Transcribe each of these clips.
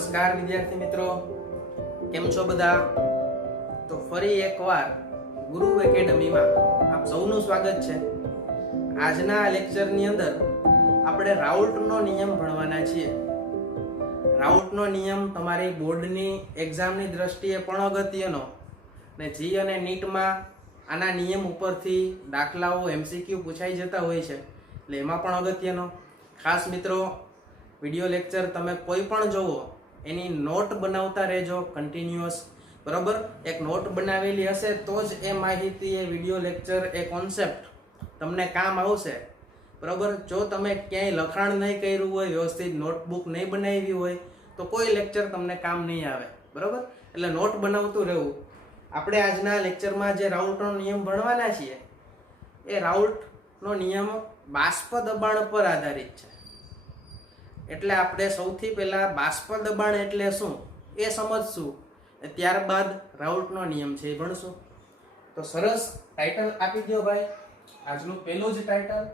નમસ્કાર વિદ્યાર્થી મિત્રો, કેમ છો બધા? તો ફરી એકવાર ગુરુ એકેડમીમાં આપ સૌનું સ્વાગત છે. આજના લેક્ચરની અંદર આપણે રાઉલ્ટનો નિયમ ભણવાના છીએ. રાઉલ્ટનો નિયમ તમારી બોર્ડની એક્ઝામની દ્રષ્ટિએ પણ અગત્યનો ને જી અને નીટમાં આના નિયમ ઉપરથી દાખલાઓ MCQ પૂછાઈ જતા હોય છે, એટલે એમાં પણ અગત્યનો. ખાસ મિત્રો, વિડિયો લેક્ચર તમે કોઈ પણ જોવો એની નોટ બનાવતા રહેજો કન્ટિન્યુઅસ, બરાબર? એક નોટ બનાવેલી હશે તો જ એ માહિતી, એ વિડિયો લેક્ચર, એ કોન્સેપ્ટ તમને કામ આવશે, બરાબર? જો તમે ક્યાંય લખાણ નહીં કર્યું હોય, વ્યવસ્થિત નોટબુક નહીં બનાવી હોય તો કોઈ લેક્ચર તમને કામ નહીં આવે, બરાબર? એટલે નોટ બનાવતું રહેવું. આપણે આજના લેક્ચરમાં જે રાઉલ્ટનો નિયમ ભણવાના છીએ એ રાઉલ્ટનો નિયમ બાષ્પ દબાણ પર આધારિત છે. એટલે આપણે સૌથી પહેલા બાષ્પ દબાણ એટલે શું એ સમજશું, ત્યારબાદ રાઉલ્ટનો નિયમ છે એ ભણશું. તો સરસ ટાઇટલ આપી દો ભાઈ. આજનું પહેલું જ ટાઇટલ,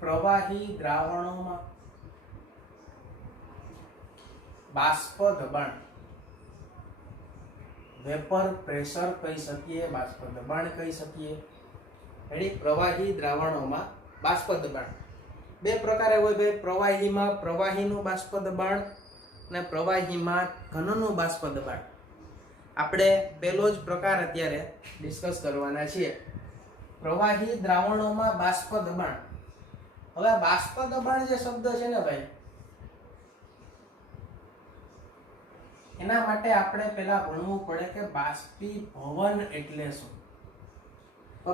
પ્રવાહી દ્રાવણોમાં બાષ્પ દબાણ. વેપર પ્રેશર કહી શકીએ, બાષ્પ દબાણ કહી શકીએ. પ્રવાહી દ્રાવણોમાં બાષ્પ દબાણ બે પ્રકારે હોય ભાઈ. પ્રવાહીમાં પ્રવાહીનું બાષ્પ દબાણ અને પ્રવાહીમાં ઘનનું બાષ્પ દબાણ. આપણે પહેલો જ પ્રકાર અત્યારે ડિસ્કસ કરવાના છીએ, પ્રવાહી દ્રાવણોમાં બાષ્પ દબાણ. હવે બાષ્પ દબાણ જે શબ્દ છે ને ભાઈ, એના માટે આપણે પહેલા ભણવું પડે કે બાષ્પીભવન એટલે શું.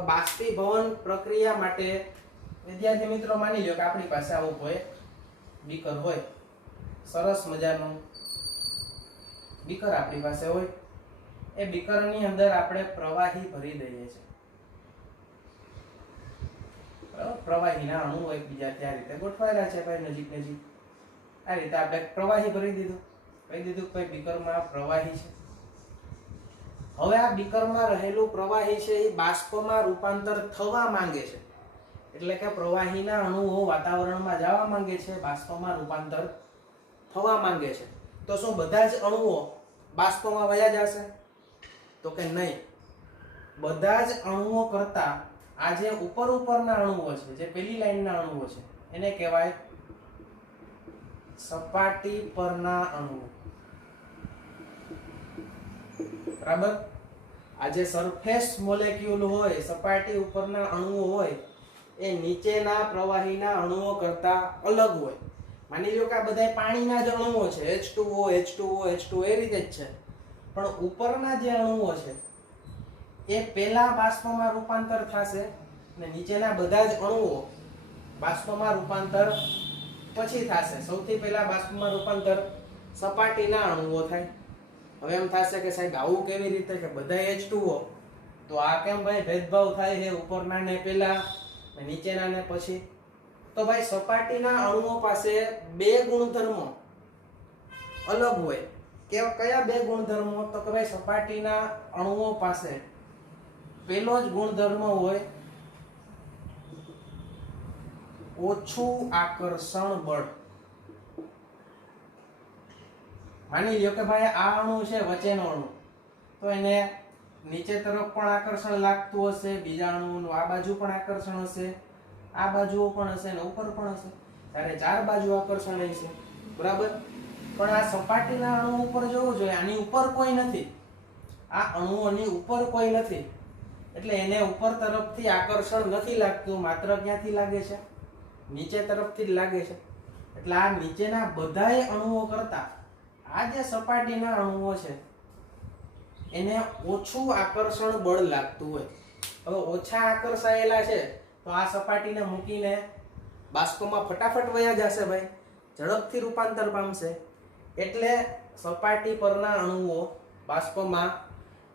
બાષ્પીભવન પ્રક્રિયા માટે વિદ્યાર્થી મિત્રો માની લો કે આપણી પાસે આવું કોઈ બીકર હોય, સરસ મજાનું બીકર આપણી પાસે હોય. એ બીકરની અંદર આપણે પ્રવાહી ભરી દઈએ છીએ, બરાબર? પ્રવાહીના અણુઓ એકબીજાથી આ રીતે ગોઠવાયેલા છે ભાઈ, નજીક નજીક. આ રીતે આપણે પ્રવાહી ભરી દીધું, કહી દીધું કે બીકરમાં પ્રવાહી છે. હવે આ બીકરમાં રહેલું પ્રવાહી છે એ બાષ્પમાં રૂપાંતર થવા માંગે છે, એટલે કે પ્રવાહીના અણુઓ વાતાવરણમાં જવા માંગે છે, બાષ્પમાં રૂપાંતર થવા માંગે છે. તો શું બધા જ અણુઓ બાષ્પમાં વયા જશે? તો કે નહીં. બધા જ અણુઓ કરતા આ જે ઉપરના અણુઓ છે, જે પેલી લાઈનના અણુઓ છે, એને કહેવાય સપાટી પરના અણુઓ, બરાબર? આ જે સરફેસ મોલેક્યુલ હોય, સપાટી ઉપરના અણુઓ હોય, એ નીચેના પ્રવાહીના અણુઓ કરતા અલગ હોય. માની લો કે આ બધા પાણીના જ અણુઓ છે, H2O H2O H2O એ રીતે જ છે, પણ ઉપરના જે અણુઓ છે એ પહેલા બાષ્પમાં રૂપાંતર થશે અને નીચેના બધા જ અણુઓ બાષ્પમાં રૂપાંતર પછી થશે. સૌથી પહેલા બાષ્પમાં રૂપાંતર સપાટીના અણુઓ થાય. હવે એમ થશે કે સાહેબ આવું કેવી રીતે કે બધા H2O, તો આ કેમ ભાઈ ભેદભાવ થાય છે, ઉપરના ને પહેલા ને નીચેના ને પછી? તો ભાઈ સપાટીના અણુઓ પાસે બે ગુણધર્મો અલગ હોય. કયા બે ગુણધર્મો? તો કે ભાઈ સપાટીના અણુઓ પાસે પહેલો જ ગુણધર્મ હોય ઓછું આકર્ષણ બળ. માની લ્યો કે ભાઈ આ અણુ છે, વચ્ચેનો અણુ, તો એને નીચે તરફ પણ આકર્ષણ લાગતું હશે, બીજા અણુનું આ બાજુ પણ આકર્ષણ હશે, આ બાજુઓ પણ હશે ને ઉપર પણ હશે, ત્યારે ચાર બાજુ આકર્ષણ હશે, બરાબર? પણ આ સપાટીના અણુ ઉપર જોવું જોઈએ, આની ઉપર કોઈ નથી, આ અણુઓની ઉપર કોઈ નથી, એટલે એને ઉપર તરફથી આકર્ષણ નથી લાગતું. માત્ર ક્યાંથી લાગે છે? નીચે તરફથી જ લાગે છે. એટલે આ નીચેના બધાય અણુઓ કરતા આ જે સપાટીના અણુઓ છે એને ઓછું આકર્ષણ બળ લાગતું હોય. હવે ઓછા આકર્ષાયેલા છે તો આ સપાટીને મૂકીને બાષ્પમાં ફટાફટ વયા જશે ભાઈ, ઝડપથી રૂપાંતર પામશે. એટલે સપાટી પરના અણુઓ બાષ્પમાં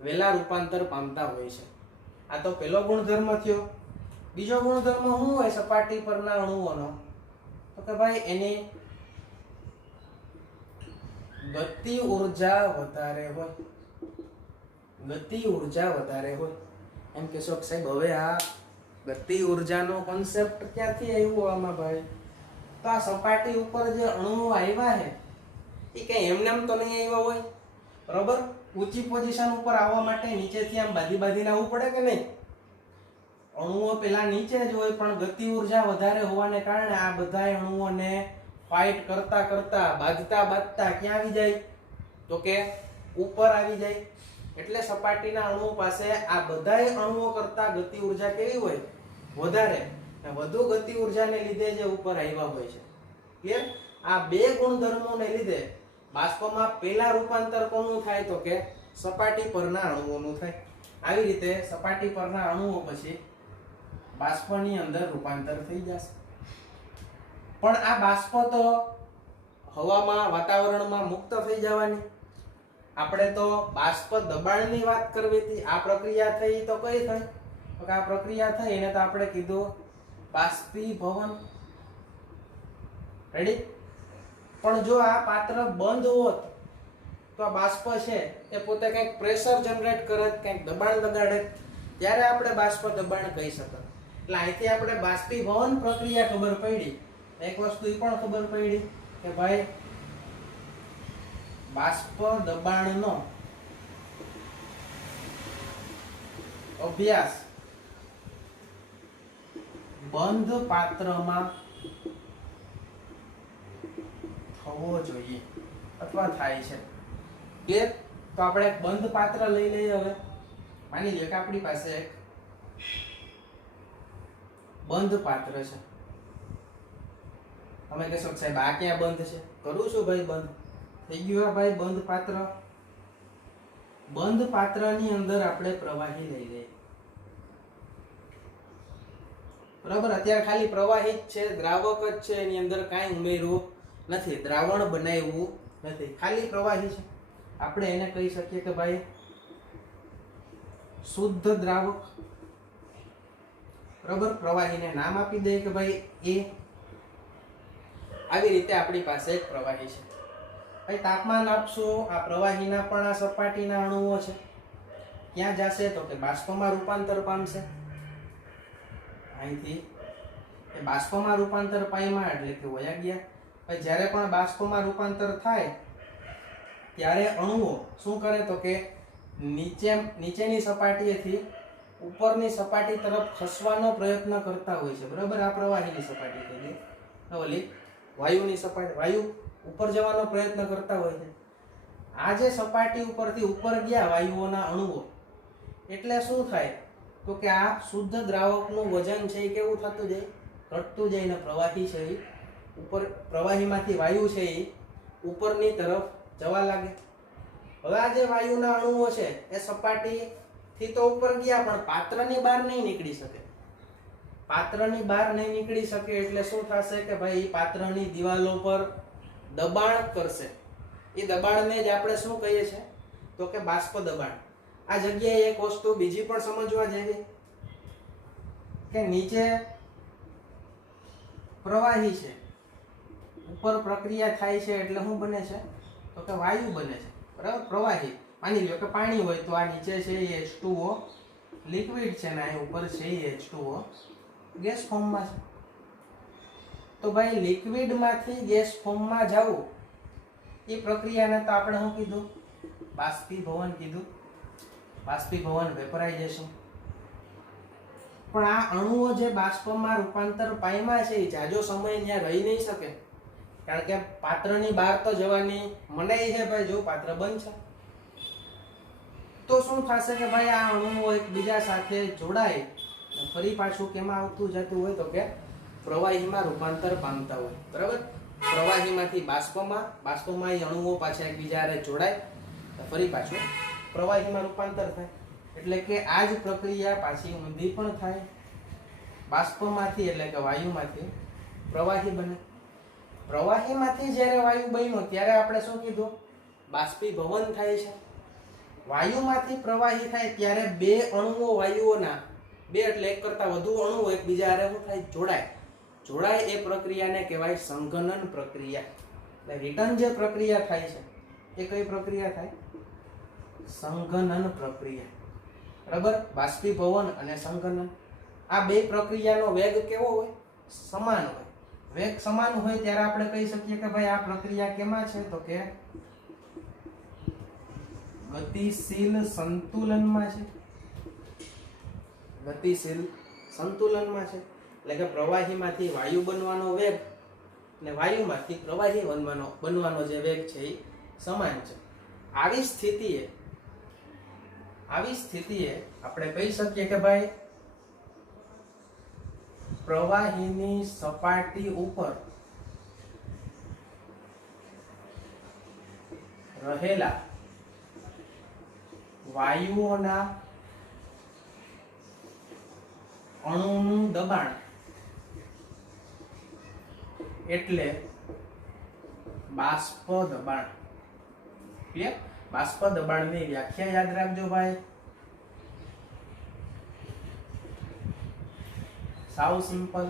વહેલા રૂપાંતર પામતા હોય છે. આ તો પહેલો ગુણધર્મ થયો. બીજો ગુણધર્મ શું હોય સપાટી પરના અણુઓનો? તો કે ભાઈ એની ગતિ ઊર્જા વધારે હોય. ગતિ ઊર્જા વધારે હોય. એમ કહેશો કે સાહેબ હવે આ ગતિ ઉર્જાનો કોન્સેપ્ટ ક્યાંથી આવ્યો આમાં ભાઈ? તો આ સપાટી ઉપર જે અણુઓ આવ્યા છે એ કઈ એમનેમ તો નહીં આવ્યા હોય, બરોબર? ઊંચી પોઝિશન ઉપર આવવા માટે નીચેથી આમ બાંધીને આવવું પડે કે નહીં? અણુઓ પેલા નીચે જ હોય, પણ ગતિ ઉર્જા વધારે હોવાને કારણે આ બધા અણુઓને ફાઇટ કરતા કરતા બાંધતા ક્યાં આવી જાય? તો કે ઉપર આવી જાય. એટલે સપાટીના અણુઓ પાસે આ બધાય અણુઓ કરતા ગતિ ઉર્જા કેવી હોય? વધારે. વધુ ગતિ ઉર્જાને લીધે જે ઉપર આવ્યા હોય છે. ક્લિયર? આ બે ગુણધર્મોને લીધે બાષ્પમાં પહેલા રૂપાંતર કોનું થાય? તો કે સપાટી પરના અણુઓનું થાય. આવી રીતે સપાટી પરના અણુઓ પછી બાષ્પની અંદર રૂપાંતર થઈ જશે. પણ આ બાષ્પ તો હવામાં, વાતાવરણમાં મુક્ત થઈ જવાની. આપણે તો બાષ્પ દબાણની વાત કરવી હતી. આ પ્રક્રિયા થઈ તો કઈ થઈ? તો આ પ્રક્રિયા થઈ એને તો આપણે કીધું બાષ્પીભવન. રેડી? પણ જો આ પાત્ર બંધ હોત તો આ બાષ્પ છે એ પોતે કંઈક પ્રેશર જનરેટ કરે, કંઈક દબાણ લગાડે, ત્યારે આપણે બાષ્પ દબાણ કહી શકત. એટલે અહીંથી આપણે બાષ્પીભવન પ્રક્રિયા ખબર પડી. એક વસ્તુ એ પણ ખબર પડી કે ભાઈ બાષ્પ દબાણનો અભ્યાસ બંધ પાત્રમાં થવો જોઈએ અથવા થાય છે. ક્લિયર? તો આપણે એક બંધ પાત્ર લઈ લઈએ. હવે માની લો કે આપણી પાસે એક બંધ પાત્ર છે. તમે કહેશો સાહેબ આ ક્યાં બંધ છે? કરું છું ભાઈ બંધ. થઈ ગયું ભાઈ બંધ પાત્ર. બંધ પાત્રની અંદર આપણે પ્રવાહી લઈ લઈએ. બરાબર? અત્યારે ખાલી પ્રવાહી જ છે, દ્રાવક જ છે, એની અંદર કાંઈ ઉમેર્યું નથી, દ્રાવણ બનાવ્યું નથી, ખાલી પ્રવાહી છે. આપણે એને કહી શકીએ કે ભાઈ શુદ્ધ દ્રાવક. બરાબર? પ્રવાહીને નામ આપી દઈએ કે ભાઈ એ. આવી રીતે આપણી પાસે એક પ્રવાહી છે. ભાઈ તાપમાન આપશું, આ પ્રવાહીના પણ આ સપાટીના અણુઓ છે. ક્યાં જશે? તો કે બાષ્પમાં રૂપાંતર પામશે. અહીંથી એ બાષ્પમાં રૂપાંતર પામ્યા એટલે કે વયા ગયા. ભાઈ જ્યારે પણ બાષ્પમાં રૂપાંતર થાય ત્યારે અણુઓ શું કરે? તો કે નીચેની સપાટીએથી ઉપરની સપાટી તરફ ખસવાનો પ્રયત્ન કરતા હોય છે. બરાબર? આ પ્રવાહીની સપાટી થઈ, ઓલી વાયુની સપાટી, વાયુ ઉપર જવાનો પ્રયત્ન કરતા હોય છે. આ જે સપાટી ઉપરથી ઉપર ગયા વાયુઓના અણુઓ, એટલે શું થાય? તો કે આ શુદ્ધ દ્રાવકનું વજન છે એ કેવું થતું જાય? ઘટતું જાય. ને પ્રવાહી છે એ ઉપર, પ્રવાહીમાંથી વાયુ છે એ ઉપરની તરફ જવા લાગે. હવે આ જે વાયુના અણુઓ છે એ સપાટીથી તો ઉપર ગયા, પણ પાત્રની બહાર નહીં નીકળી શકે. પાત્રની બહાર નહીં નીકળી શકે એટલે શું થશે કે ભાઈ પાત્રની દિવાલો પર દબાણ કરશે. એ દબાણને જ આપણે શું કહીએ છીએ? તો કે બાષ્પ દબાણ. આ જગ્યાએ એક વસ્તુ બીજી પણ સમજવા જેવી કે નીચે પ્રવાહી છે, ઉપર પ્રક્રિયા થાય છે એટલે શું બને છે? તો કે વાયુ બને છે. બરાબર? પ્રવાહી. માની લો કે પાણી હોય તો આ નીચે છે એ H2O લિક્વિડ છે ને અહીં ઉપર છે એ H2O ગેસ ફોર્મમાં છે. તો ભાઈ લિક્વિડમાંથી ગેસ ફોર્મમાં જવું એ પ્રક્રિયાને તો આપણે શું કીધું? બાષ્પીભવન કીધું. બાષ્પીભવન, વેપરાઇઝેશન. પણ આ અણુઓ જે બાષ્પમાં રૂપાંતર પામ્યા છે એ જાજો સમય ત્યાં રહી નહીં શકે, કારણ કે પાત્રની બહાર તો જવાની મનાઈ છે ભાઈ. જો પાત્ર બંધ છે તો શું થશે કે ભાઈ આ અણુઓ એકબીજા સાથે જોડાય ફરી પાછું કેમાં આવતું જતું હોય? તો કે પ્રવાહીમાં રૂપાંતર પામતા હોય. બરાબર? પ્રવાહીમાંથી બાષ્પમાં, બાષ્પમાં એ અણુઓ પાછા એકબીજા સાથે જોડાય ફરી પાછું પ્રવાહીમાં રૂપાંતર થાય. એટલે કે આ જ પ્રક્રિયા પાછી ઊંધી પણ થાય. બાષ્પમાંથી એટલે કે વાયુમાંથી પ્રવાહી બને. પ્રવાહીમાંથી જ્યારે વાયુ બન્યો ત્યારે આપણે શું કીધું? બાષ્પીભવન થાય છે. વાયુમાંથી પ્રવાહી થાય ત્યારે બે અણુઓ વાયુઓના, બે એટલે એક કરતા વધુ અણુઓ એકબીજા સાથે શું થાય? જોડાય. એ પ્રક્રિયાને કહેવાય સંઘનન પ્રક્રિયા. એટલે રિટર્ન જે પ્રક્રિયા થાય છે એ કઈ પ્રક્રિયા થાય? સંઘનન પ્રક્રિયા. બરાબર? બાષ્પીભવન અને સંઘનન. આ બે પ્રક્રિયાનો વેગ કેવો હોય? સમાન હોય. વેગ સમાન હોય ત્યારે આપણે કહી શકીએ કે ભાઈ આ પ્રક્રિયા કેમાં છે? તો કે ગતિશીલ સંતુલનમાં છે. ગતિશીલ સંતુલનમાં છે એટલે કે પ્રવાહીમાંથી વાયુ બનવાનો વેગ અને વાયુમાંથી પ્રવાહી બનવાનો જે વેગ છે એ સમાન છે. આવી સ્થિતિએ આપણે કહી શકીએ કે ભાઈ પ્રવાહીની સપાટી ઉપર રહેલા વાયુઓના અણુનું દબાણ એટલે બાષ્પ દબાણ. ક્લિયર? બાષ્પ દબાણની વ્યાખ્યા યાદ રાખજો ભાઈ. સાવ સિમ્પલ.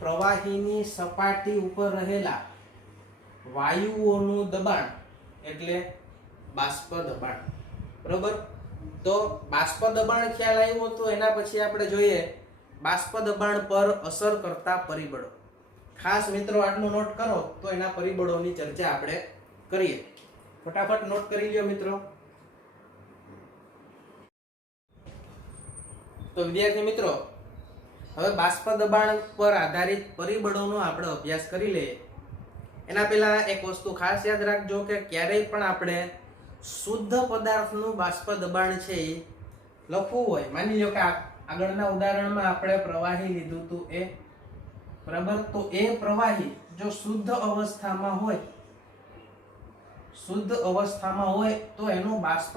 પ્રવાહીની સપાટી ઉપર રહેલા વાયુઓનું દબાણ એટલે બાષ્પ દબાણ. બરોબર? તો બાષ્પ દબાણ ખ્યાલ આવ્યો તો એના પછી આપણે જોઈએ બાષ્પ દબાણ પર અસર કરતા પરિબળો. ખાસ મિત્રો આટલું નોટ કરો તો એના પરિબળોની ચર્ચા આપણે કરીએ. ફટાફટ નોટ કરી લ્યો મિત્રો. તો વિદ્યાર્થી મિત્રો, હવે બાષ્પ દબાણ પર આધારિત પરિબળોનો આપણે અભ્યાસ કરી લઈએ. એના પહેલા એક વસ્તુ ખાસ યાદ રાખજો કે ક્યારેય પણ આપણે શુદ્ધ પદાર્થનું બાષ્પ દબાણ છે એ લખવું હોય, માની લો કે આગળના ઉદાહરણમાં આપણે પ્રવાહી લીધું હતું એ, બરાબર? તો એ પ્રવાહી જો શુદ્ધ અવસ્થામાં હોય તો એનું બાષ્પ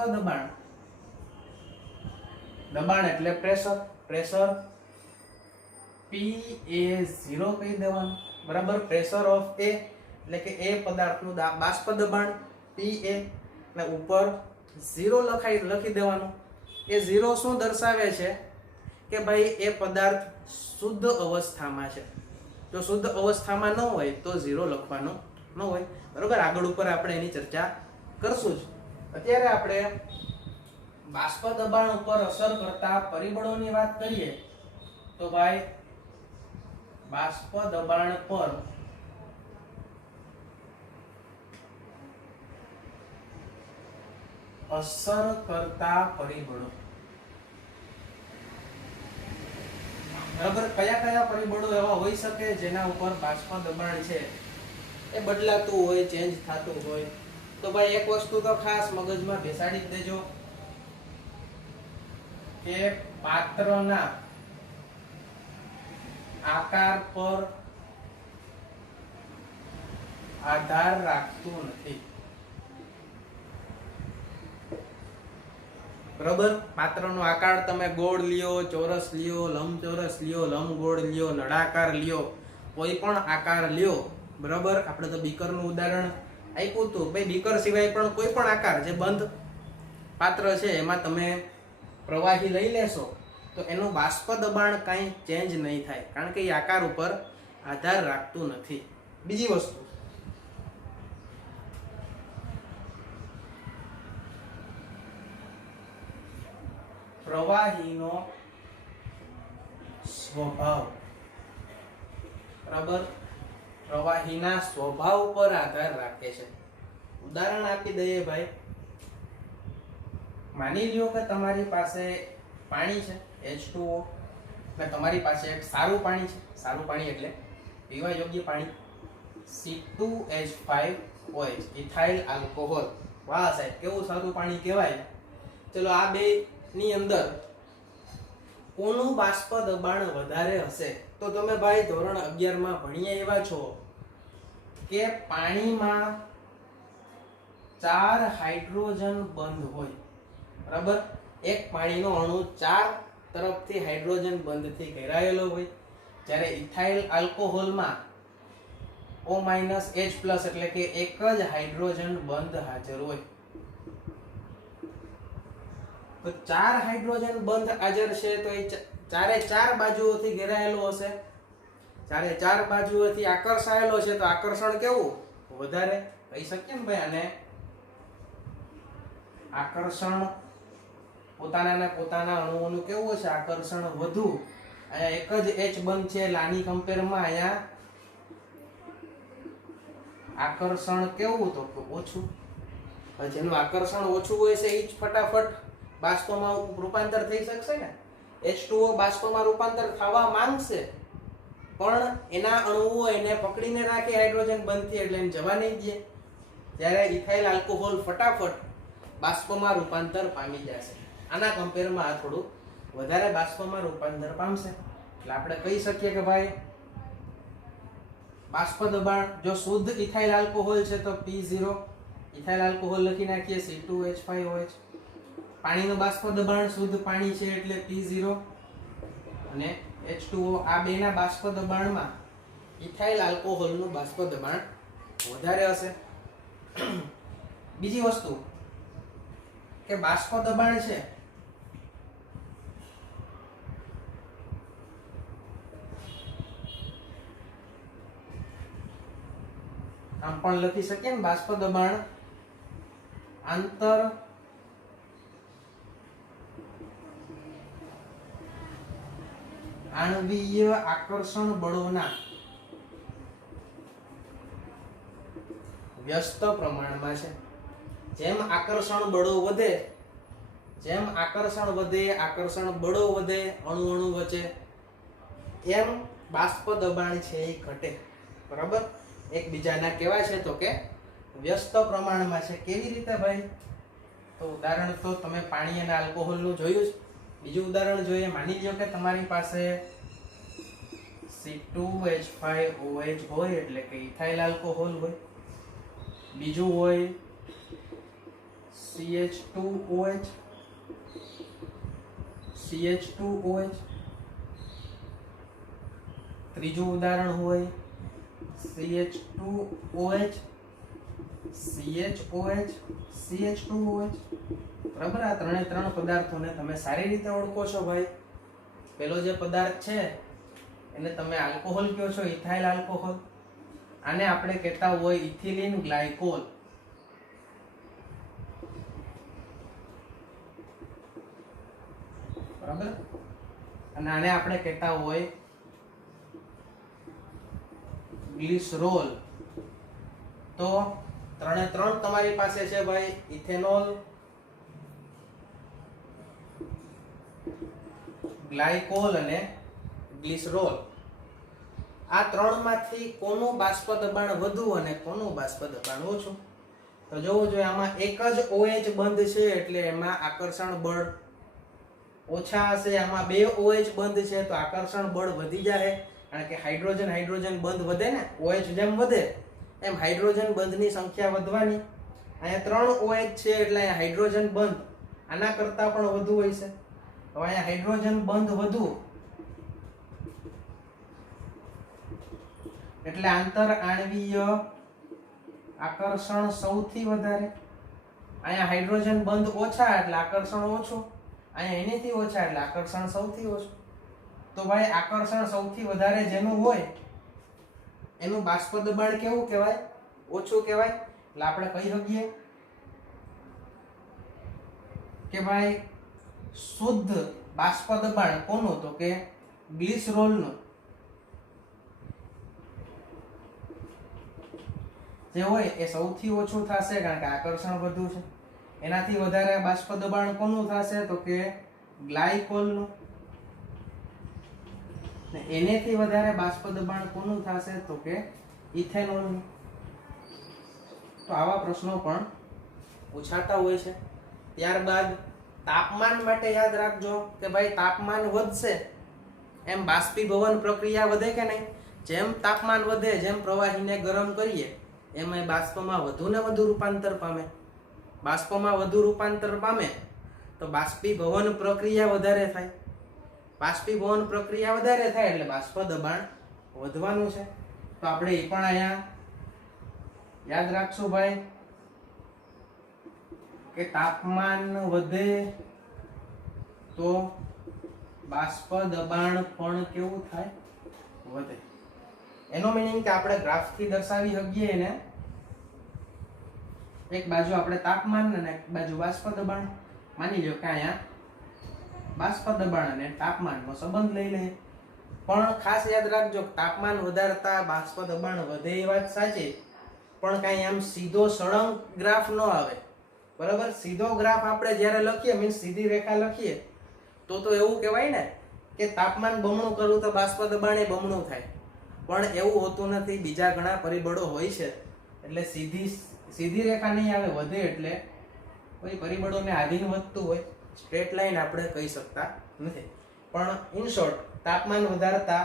દબાણ એટલે પ્રેશર PA0 કહી દેવાનું. બરાબર? પ્રેશર ઓફ A એટલે કે એ પદાર્થનું બાષ્પ દબાણ PA ને ઉપર 0 લખી દેવાનું. એ 0 શું દર્શાવે છે કે ભાઈ એ પદાર્થ શુદ્ધ અવસ્થામાં છે. જો શુદ્ધ અવસ્થામાં ન હોય તો 0 લખવાનો ન હોય. બરોબર? આગળ ઉપર આપણે એની ચર્ચા કરશું જ. અત્યારે આપણે બાષ્પ દબાણ ઉપર અસર કરતા પરિબળોની વાત કરીએ તો ભાઈ બાષ્પ દબાણ પર અસર કરતા પરિબળો. બરાબર? કયા પરિબળો એવા હોઈ શકે જેના ઉપર બાષ્પ દબાણ છે એ બદલાતું હોય, ચેન્જ થતું હોય? તો ભાઈ એક વસ્તુ તો ખાસ મગજમાં બેસાડી જ દેજો કે પાત્રના આકાર પર આધાર રાખતું નથી. બરોબર? પાત્રનો આકાર તમે ગોળ લ્યો, ચોરસ લ્યો, લંબચોરસ લ્યો, લંબગોળ લ્યો, નળાકાર લ્યો, કોઈ પણ આકાર લ્યો. બરોબર? આપણે તો બીકરનું ઉદાહરણ આપ્યું હતું. ભાઈ બીકર સિવાય પણ કોઈ પણ આકાર જે બંધ પાત્ર છે એમાં તમે પ્રવાહી લઈ લેશો તો એનું બાષ્પ દબાણ કાંઈ ચેન્જ નહીં થાય, કારણ કે એ આકાર ઉપર આધાર રાખતું નથી. બીજી વસ્તુ, પ્રવાહીનો સ્વભાવ. બરાબર? પ્રવાહીના સ્વભાવ પર આધાર રાખે છે. ઉદાહરણ આપી દઈએ ભાઈ. માની લ્યો કે તમારી પાસે પાણી છે H2O અને તમારી પાસે એક સારું પાણી છે. સારું પાણી એટલે પીવા યોગ્ય પાણી C2H5OH, ઇથાઇલ આલ્કોહોલ. વાહ સાહેબ, કેવું સારું પાણી કહેવાય. ચલો આ બે ની અંદર કોનું બાષ્પ દબાણ વધારે હશે? તો તમે ભાઈ ધોરણ 11 માં ભણ્યા એવા છો કે પાણીમાં 4 હાઇડ્રોજન બંધ હોય. બરાબર? એક પાણીનો અણુ 4 તરફથી હાઇડ્રોજન બંધથી ઘેરાયેલો હોય. જ્યારે ઇથાઇલ આલ્કોહોલમાં O- H+ એટલે કે એક જ હાઇડ્રોજન બંધ હાજર હોય. તો 4 હાઇડ્રોજન બંધ હાજર છે તો એ ચારે ચાર બાજુઓથી ઘેરાયેલો હશે. ચારે ચાર બાજુઓથી આકર્ષાયેલો છે તો આકર્ષણ કેવું? વધારે કહી શકીએ ને ભાઈ. અને આકર્ષણ પોતાના અણુઓનું કેવું હશે, આકર્ષણ વધુ. અહીંયા એક જ H બંધ છે એટલે આની કમ્પેરમાં અહીંયા આકર્ષણ કેવું તો કે ઓછું. જેનું આકર્ષણ ઓછું હોય છે એ જ ફટાફટ બાષ્પમાં રૂપાંતર થઈ શકશે ને. H2O બાષ્પમાં રૂપાંતર થવા માંગશે પણ એના અણુઓ એને પકડીને રાખે હાઇડ્રોજન બંધથી એટલે એમ જવા નહીં દે. જ્યારે ઇથાઇલ આલ્કોહોલ ફટાફટ બાષ્પમાં રૂપાંતર પામી જશે. આના કમ્પેરમાં આ થોડું વધારે બાષ્પમાં રૂપાંતર પામશે. એટલે આપણે કહી શકીએ કે ભાઈ બાષ્પ દબાણ જો શુદ્ધ ઇથાઇલ આલ્કોહોલ છે તો P0, ઇથાઇલ આલ્કોહોલ લખી નાખીએ C2H5OH. પાણીનું બાષ્પ દબાણ શુદ્ધ પાણી છે એટલે P0 અને H2O. આ બેના બાષ્પ દબાણમાં ઇથાઇલ આલ્કોહોલનું બાષ્પ દબાણ વધારે હશે. બીજી વસ્તુ કે બાષ્પ દબાણ છે આમ પણ લખી શકીએ ને, બાષ્પ દબાણ આંતર આણ્વીય આકર્ષણ બળોના વ્યસ્ત પ્રમાણમાં છે. જેમ આકર્ષણ બળો વધે, આકર્ષણ બળો વધે અણુ વચ્ચે, એમ બાષ્પ દબાણ છે એ ઘટે. બરાબર, એકબીજાના કેવા છે તો કે વ્યસ્ત પ્રમાણમાં છે. કેવી રીતે ભાઈ? તો ઉદાહરણ તો તમે પાણી અને આલ્કોહોલનું જોયું જ. બીજું ઉદાહરણ જોઈએ. માની લો કે તમારી પાસે C2H5OH હોય એટલે કે ઇથાઇલ આલ્કોહોલ હોય. બીજું હોય CH2OH. ત્રીજું ઉદાહરણ હોય CH2OH, CH2OH. બરાબર, આ ત્રણ પદાર્થોને તમે સારી રીતે ઓળખો છો ભાઈ. પેલો જે પદાર્થ છે એને તમે આલ્કોહોલ કહો છો, ઇથાઇલ આલ્કોહોલ. આને આપણે કહેતા હોય ઇથિલિન ગ્લાયકોલ. બરાબર, અને આને આપણે કહેતા હોય ગ્લિસરોલ. તો ત્રણે ત્રણ તમારી પાસે છે ભાઈ, ઇથેનોલ, ગ્લાયકોલ અને ગ્લિસરોલ. આ ત્રણમાંથી કોનું બાષ્પ દબાણ વધુ અને કોનું બાષ્પ દબાણ ઓછું? તો જોવું જોઈએ. આમાં એક જ OH બંધ છે એટલે એમાં આકર્ષણ બળ ઓછા હશે. આમાં બે OH બંધ છે તો આકર્ષણ બળ વધી જાય. કારણ કે હાઇડ્રોજન બંધ વધે ને, OH જેમ વધે એમ હાઇડ્રોજન બંધની સંખ્યા વધવાની. અહીંયા 3 OH છે એટલે અહીંયા હાઇડ્રોજન બંધ આના કરતા પણ વધુ હોય છે. તો અહીંયા હાઇડ્રોજન બંધ વધુ એટલે આંતર આણ્વીય આકર્ષણ સૌથી વધારે. અહીંયા હાઇડ્રોજન બંધ ઓછા એટલે આકર્ષણ ઓછું. અહીંયા એનીથી ઓછા એટલે આકર્ષણ સૌથી ઓછું. તો ભાઈ આકર્ષણ સૌથી વધારે જેનું હોય એનું બાષ્પ દબાણ કેવું કહેવાય? ઓછું કહેવાય. એટલે આપણે કહી શકીએ કે ભાઈ શુદ્ધ બાષ્પ દબાણ કોનું? તો કે ગ્લિસરોલનું જે હોય એ સૌથી ઓછું થશે કારણ કે આકર્ષણ વધુ છે. એનાથી વધારે બાષ્પ દબાણ કોનું થશે? તો કે ગ્લાયકોલનું. ને એનેથી વધારે બાષ્પ દબાણ કોનું થશે? તો કે ઇથેનોલનું. તો આવા પ્રશ્નો પણ પૂછાતા હોય છે. ત્યારબાદ તાપમાન માટે યાદ રાખજો કે ભાઈ તાપમાન વધશે એમ બાષ્પીભવન પ્રક્રિયા વધે કે નહીં? જેમ તાપમાન વધે, જેમ પ્રવાહીને ગરમ કરીએ એમ બાષ્પમાં વધુ ને વધુ રૂપાંતર પામે. બાષ્પમાં વધુ રૂપાંતર પામે તો બાષ્પીભવન પ્રક્રિયા વધારે થાય. બાષ્પીભવન પ્રક્રિયા વધારે થાય એટલે બાષ્પ દબાણ વધવાનું છે. તો આપણે એ પણ અહીંયા યાદ રાખશું ભાઈ કે તાપમાન વધે તો બાષ્પ દબાણ પણ કેવું થાય? વધે. એનો મીનિંગ કે આપણે ગ્રાફથી દર્શાવી શકીએ એને. એક બાજુ આપણે તાપમાન અને એક બાજુ બાષ્પ દબાણ. માની લો કે અહીંયા બાષ્પ દબાણ અને તાપમાનનો સંબંધ લઈ લે. પણ ખાસ યાદ રાખજો, તાપમાન વધારતા બાષ્પ દબાણ વધે એ વાત સાચી, પણ કાંઈ આમ સીધો સળંગ ગ્રાફ ન આવે. બરાબર, સીધો ગ્રાફ આપણે જ્યારે લખીએ, મીન્સ સીધી રેખા લખીએ, તો એવું કહેવાય ને કે તાપમાન બમણું કરું તો બાષ્પ દબાણ એ બમણું થાય. પણ એવું હોતું નથી, બીજા ઘણા પરિબળો હોય છે. એટલે સીધી રેખા નહીં આવે, વધે એટલે કોઈ પરિબળોને આધીન વધતું હોય, સ્ટ્રેટ લાઈન આપણે કહી શકતા નથી. પણ ઇન શોર્ટ, તાપમાન વધારતા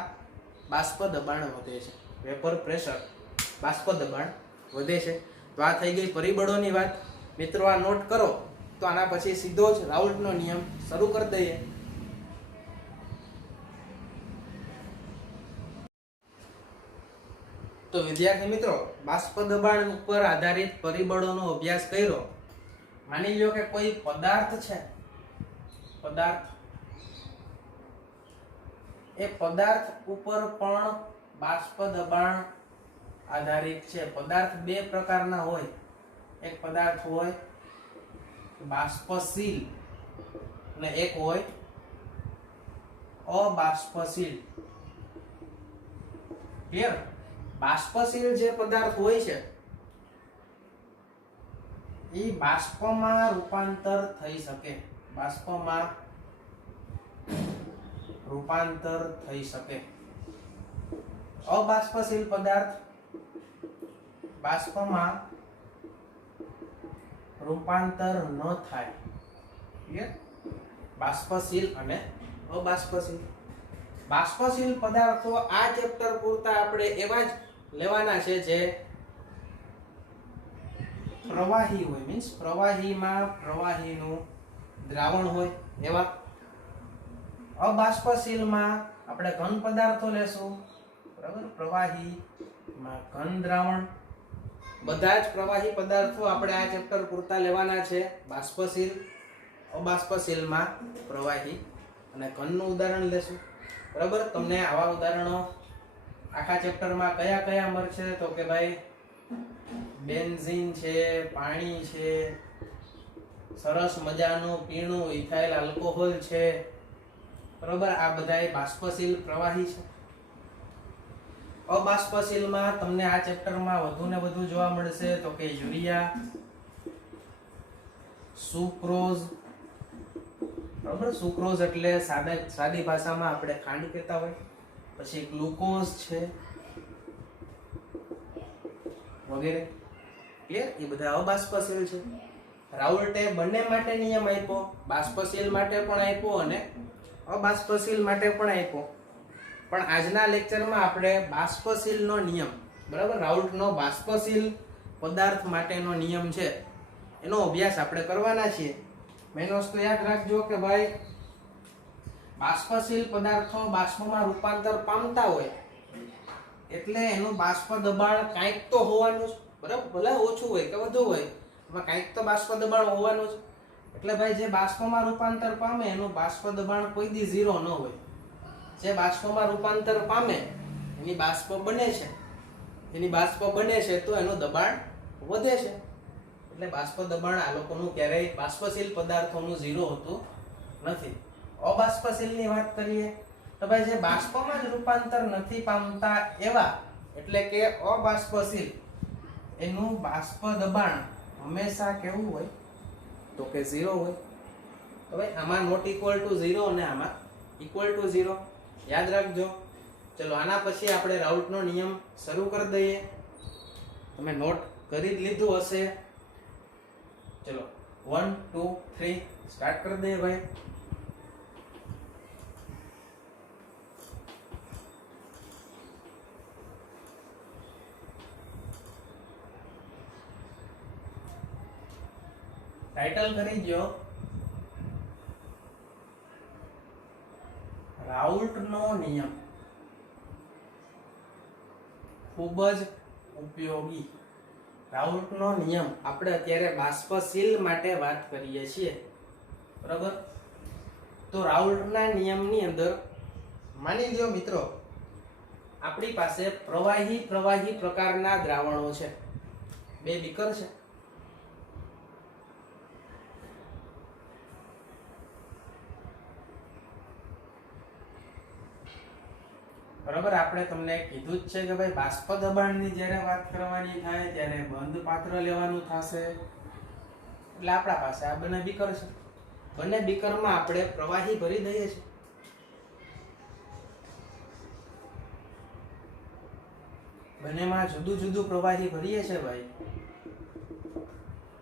બાષ્પ દબાણ વધે છે, વેપર પ્રેશર બાષ્પ દબાણ વધે છે. તો આ થઈ ગઈ પરિબળોની વાત. મિત્રો આ નોટ કરો, તો આના પછી સીધો જ રાઉલ્ટનો નિયમ શરૂ કરી દઈએ. તો વિદ્યાર્થી મિત્રો, બાષ્પ દબાણ ઉપર આધારિત પરિબળોનો અભ્યાસ કર્યો. માની લો કે કોઈ પદાર્થ છે, પદાર્થ, એ પદાર્થ ઉપર પણ બાષ્પ દબાણ આધારિત છે. પદાર્થ બે પ્રકારના હોય. એક પદાર્થ હોય બાષ્પશીલ અને એક હોય અબાષ્પશીલ. ક્લિયર? બાષ્પશીલ જે પદાર્થ હોય છે એ બાષ્પમાં રૂપાંતર થઈ શકે, બાષ્પમાં રૂપાંતર થઈ શકે. અબાષ્પશીલ પદાર્થ બાષ્પમાં રૂપાંતર ન થાય. ક્લિયર? બાષ્પશીલ અને અબાષ્પશીલ. બાષ્પશીલ પદાર્થો આ ચેપ્ટર પૂરતા આપણે એવા જ લેવાના છે જે પ્રવાહી હોય, મીન્સ પ્રવાહીમાં પ્રવાહીનું દ્રાવણ હોય એવા. અબાષ્પશીલમાં આપણે ઘન પદાર્થો લેશું. બરાબર, પ્રવાહીમાં ઘન દ્રાવણ. બધા જ પ્રવાહી પદાર્થો આપણે આ ચેપ્ટર પૂરતા લેવાના છે. બાષ્પશીલ, અબાષ્પશીલમાં પ્રવાહી અને ઘનનું ઉદાહરણ લેશું. બરાબર, તમને આવા ઉદાહરણો આખા ચેપ્ટરમાં કયા કયા મળશે? તો કે ભાઈ બેન્ઝીન છે, પાણી છે, સરસ મજાનું પીણું ઇથાઇલ આલ્કોહોલ છે. બરાબર, આ બધા બાષ્પશીલ પ્રવાહી છે. અબાષ્પશીલમાં તમને આ ચેપ્ટરમાં વધુ ને વધુ જોવા મળશે તો કે યુરિયા, સુક્રોઝ. બરાબર, સુક્રોઝ એટલે સાદી ભાષામાં આપણે ખાંડ કહેતા હોય. પછી ગ્લુકોઝ છે વગેરે. ક્લિયર? એ બધા અબાષ્પશીલ છે. રાઉલ્ટે બંને માટે નિયમ આપ્યો, બાષ્પશીલ માટે પણ આપ્યો અને અબાષ્પશીલ માટે પણ આપ્યો. પણ આજના લેક્ચરમાં આપણે બાષ્પશીલનો નિયમ, બરાબર, રાઉલ્ટનો બાષ્પશીલ પદાર્થ માટેનો નિયમ છે, એનો અભ્યાસ આપણે કરવાના છીએ. મેન વસ્તુ યાદ રાખજો કે ભાઈ બાષ્પશીલ પદાર્થો બાષ્પમાં રૂપાંતર પામતા હોય એટલે એનું બાષ્પ દબાણ કાંઈક તો હોવાનું જ. બરાબર, ભલે ઓછું હોય કે વધુ હોય, એમાં કાંઈક તો બાષ્પ દબાણ હોવાનું જ. એટલે ભાઈ જે બાષ્પમાં રૂપાંતર પામે એનું બાષ્પ દબાણ કોઈ દી ઝીરો ન હોય. જે બાષ્પમાં રૂપાંતર પામે એની બાષ્પ બને છે તો એનું દબાણ વધે છે. એટલે બાષ્પ દબાણ આ લોકોનું ક્યારેય બાષ્પશીલ પદાર્થોનું ઝીરો હોતું નથી. અબાષ્પશીલની વાત કરીએ તો ભાઈ જે બાષ્પમાં જ રૂપાંતર નથી પામતા એવા, એટલે કે અબાષ્પશીલ, એનું બાષ્પ દબાણ હંમેશા કેવું હોય? તો કે ઝીરો હોય. તો ભાઈ આમાં નોટ ઇક્વલ ટુ ઝીરો અને આમાં ઇક્વલ ટુ ઝીરો યાદ રાખજો. ચલો, આના પછી આપણે રાઉલ્ટનો નિયમ શરૂ કરી દઈએ. તમે નોટ કરી જ લીધું હશે. ચલો 1 2 3 સ્ટાર્ટ કરી દઈએ ભાઈ. ટાઇટલ કરી દો રાઉલ્ટનો નિયમ. ખૂબ જ ઉપયોગી. રાઉલ્ટનો નિયમ આપણે અત્યારે બાષ્પશીલ માટે વાત કરીએ છીએ. બરાબર, તો રાઉલ્ટના નિયમની અંદર માની લો મિત્રો આપણી પાસે પ્રવાહી પ્રકારના દ્રાવણો છે. બે બીકર છે. બરાબર, આપણે તમને કીધું જ છે કે ભાઈ બાષ્પ દબાણની જ્યારે વાત કરવાની થાય ત્યારે બંધ પાત્ર લેવાનું થશે. એટલે આપણા પાસે આ બંને બીકર છે. બંને બીકરમાં આપણે પ્રવાહી ભરી દઈએ છીએ. બંનેમાં જુદું જુદું પ્રવાહી ભરીએ છીએ ભાઈ.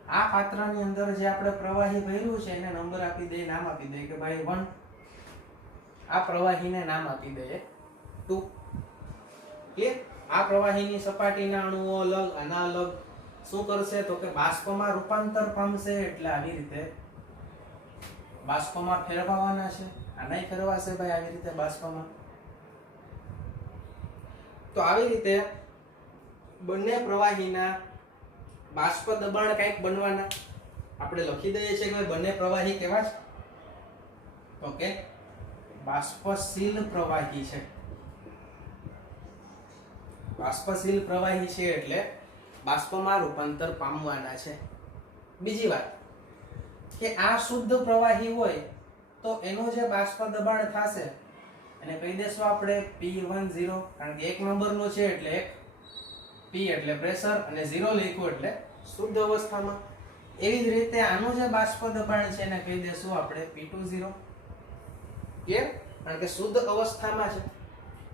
આ પાત્રની અંદર જે આપણે પ્રવાહી ભર્યું છે એને નંબર આપી દઈએ, નામ આપી દઈએ કે ભાઈ 1. આ પ્રવાહીને નામ આપી દઈએ 2. ક્લિયર? આ પ્રવાહીની સપાટીના અણુઓ અલગ, આના અલગ. શું કરશે તો કે બાષ્પમાં રૂપાંતર પામશે. એટલે આવી રીતે બાષ્પમાં ફેરવાવાના છે. આનાય ફેરવાશે ભાઈ આવી રીતે બાષ્પમાં. તો આવી રીતે બંને પ્રવાહીના બાષ્પ દબાણ કંઈક બનવાના. આપણે લખી દઈએ છીએ કે બંને પ્રવાહી કેવા છે તો કે બાષ્પશીલ પ્રવાહી છે. બાષ્પશીલ પ્રવાહી છે એટલે બાષ્પમાં રૂપાંતર પામવાના છે. બીજી વાત કે આ શુદ્ધ પ્રવાહી હોય તો એનું જે બાષ્પ દબાણ થશે એને કહી દેશું આપણે P10, કારણ કે 1 નંબરનું છે એટલે 1, P એટલે પ્રેશર અને 0 લખ્યું એટલે શુદ્ધ અવસ્થામાં. એવી જ રીતે આનું જે બાષ્પ દબાણ છે એને કહી દેશું આપણે P20. ક્લિયર? કારણ કે શુદ્ધ અવસ્થામાં છે.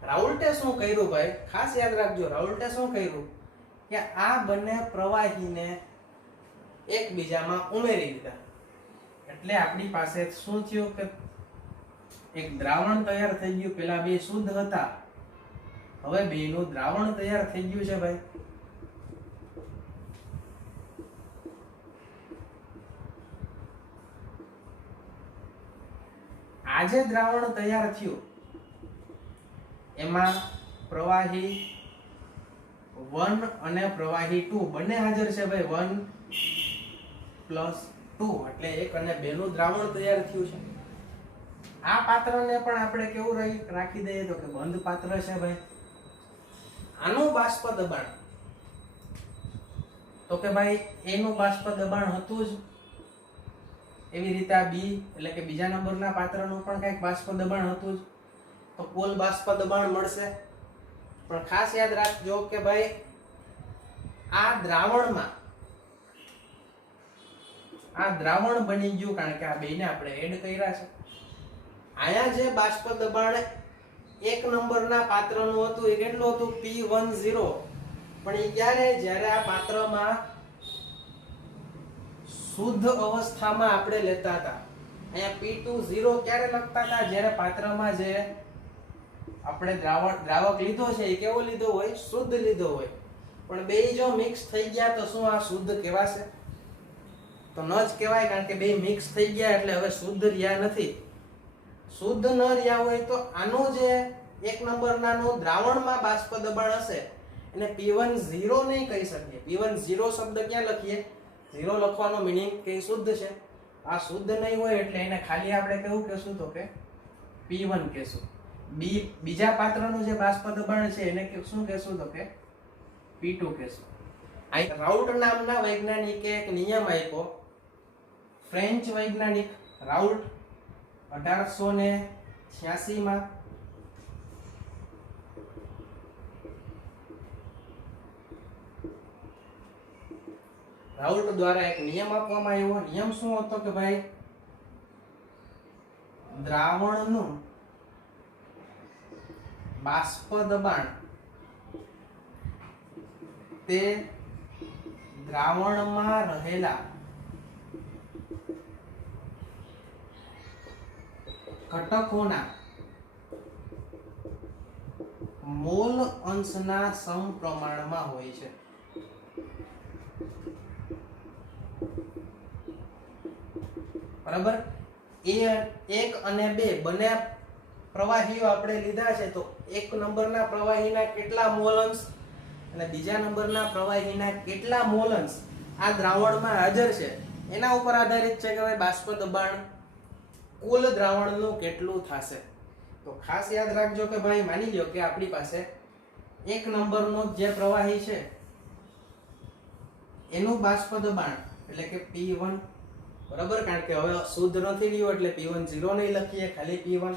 રાઉલ્ટે શું કર્યું ભાઈ, ખાસ યાદ રાખજો, રાઉલ્ટે શું કર્યું કે આ બંને પ્રવાહીને એકબીજામાં ઉમેરી દીધા. એટલે આપણી પાસે શું થયું કે એક દ્રાવણ તૈયાર થઈ ગયું. પેલા બે શુદ્ધ હતા, હવે બેનું દ્રાવણ તૈયાર થઈ ગયું છે ભાઈ. આ જે દ્રાવણ તૈયાર થયું એમાં પ્રવાહી 1 અને પ્રવાહી 2 બંને હાજર છે ભાઈ. 1 + 2 એટલે 1 અને 2 નું દ્રાવણ તૈયાર થયું છે. આ પાત્રને પણ આપણે કેવું રાખી દઈએ તો કે બંધ પાત્ર છે ભાઈ. આનું બાષ્પ દબાણ તો કે ભાઈ એનું બાષ્પ દબાણ હતું જ. એવી રીતે આ બી એટલે કે બીજા નંબરના પાત્રનું પણ કંઈક બાષ્પ દબાણ હતું જ. તો કુલ બાષ્પ દબાણ મળશે. પણ ખાસ યાદ રાખજો કે ભાઈ આ દ્રાવણ બની ગયું કારણ કે આ બેને આપણે એડ કર્યા છે. આયા જે બાષ્પ દબાણ 1 નંબરના પાત્રનું હતું એ કેટલું હતું P10. પણ એ ક્યારે, જ્યારે આ પાત્રમાં શુદ્ધ અવસ્થામાં આપણે લેતા હતા. અહીંયા P20 ક્યારે લખતા હતા, જ્યારે પાત્રમાં જે આપણે દ્રાવક લીધો છે એ કેવો લીધો હોય, શુદ્ધ લીધો હોય. પણ બે જો મિક્સ થઈ ગયા તો શું આ શુદ્ધ કહેવાશે? તો ન જ કહેવાય, કારણ કે બે મિક્સ થઈ ગયા એટલે હવે શુદ્ધ રહ્યા નથી. શુદ્ધ ન રહ્યા હોય તો આનું જે 1 નંબરનાનું દ્રાવણમાં બાષ્પ દબાણ હશે એને P10 નહીં કહી શકીએ. P10 શબ્દ ક્યાં લખીએ? 0 લખવાનો મીનિંગ કે શુદ્ધ છે. આ શુદ્ધ નહીં હોય એટલે એને ખાલી આપણે કેવું કહેશું તો કે P1 કહેશું. બીજા પાત્રનું જે બાષ્પ દબાણ છે એને શું કહેશું તો કે P2 કહેશું. આ રાઉલ્ટ નામના વૈજ્ઞાનિકે એક નિયમ આપ્યો. ફ્રેન્ચ વૈજ્ઞાનિક રાઉલ્ટ 1886 માં રાઉલ્ટ દ્વારા એક નિયમ આપવામાં આવ્યો. નિયમ શું હતો કે ભાઈ દ્રાવણનું બાષ્પ દબાણ તે દ્રાવણમાં રહેલા ઘટકોના મોલ અંશના સમપ્રમાણમાં હોય છે. બરાબર? 1 અને 2 બંને પ્રવાહીઓ આપણે લીધા છે. તો 1 નંબરના પ્રવાહીના કેટલા મોલ અંશ અને બીજા નંબરના પ્રવાહીના કેટલા મોલ અંશ આ દ્રાવણમાં હાજર છે એના ઉપર આધારિત છે કે ભાઈ બાષ્પ દબાણ કુલ દ્રાવણનું કેટલું થશે. તો ખાસ યાદ રાખજો કે ભાઈ માની લો કે આપણી પાસે 1 નંબરનો જે પ્રવાહી છે એનું બાષ્પ દબાણ એટલે કે P1. બરાબર? કારણ કે હવે શુદ્ધ નથી રહ્યું એટલે P10 નહીં લખીએ, ખાલી P1.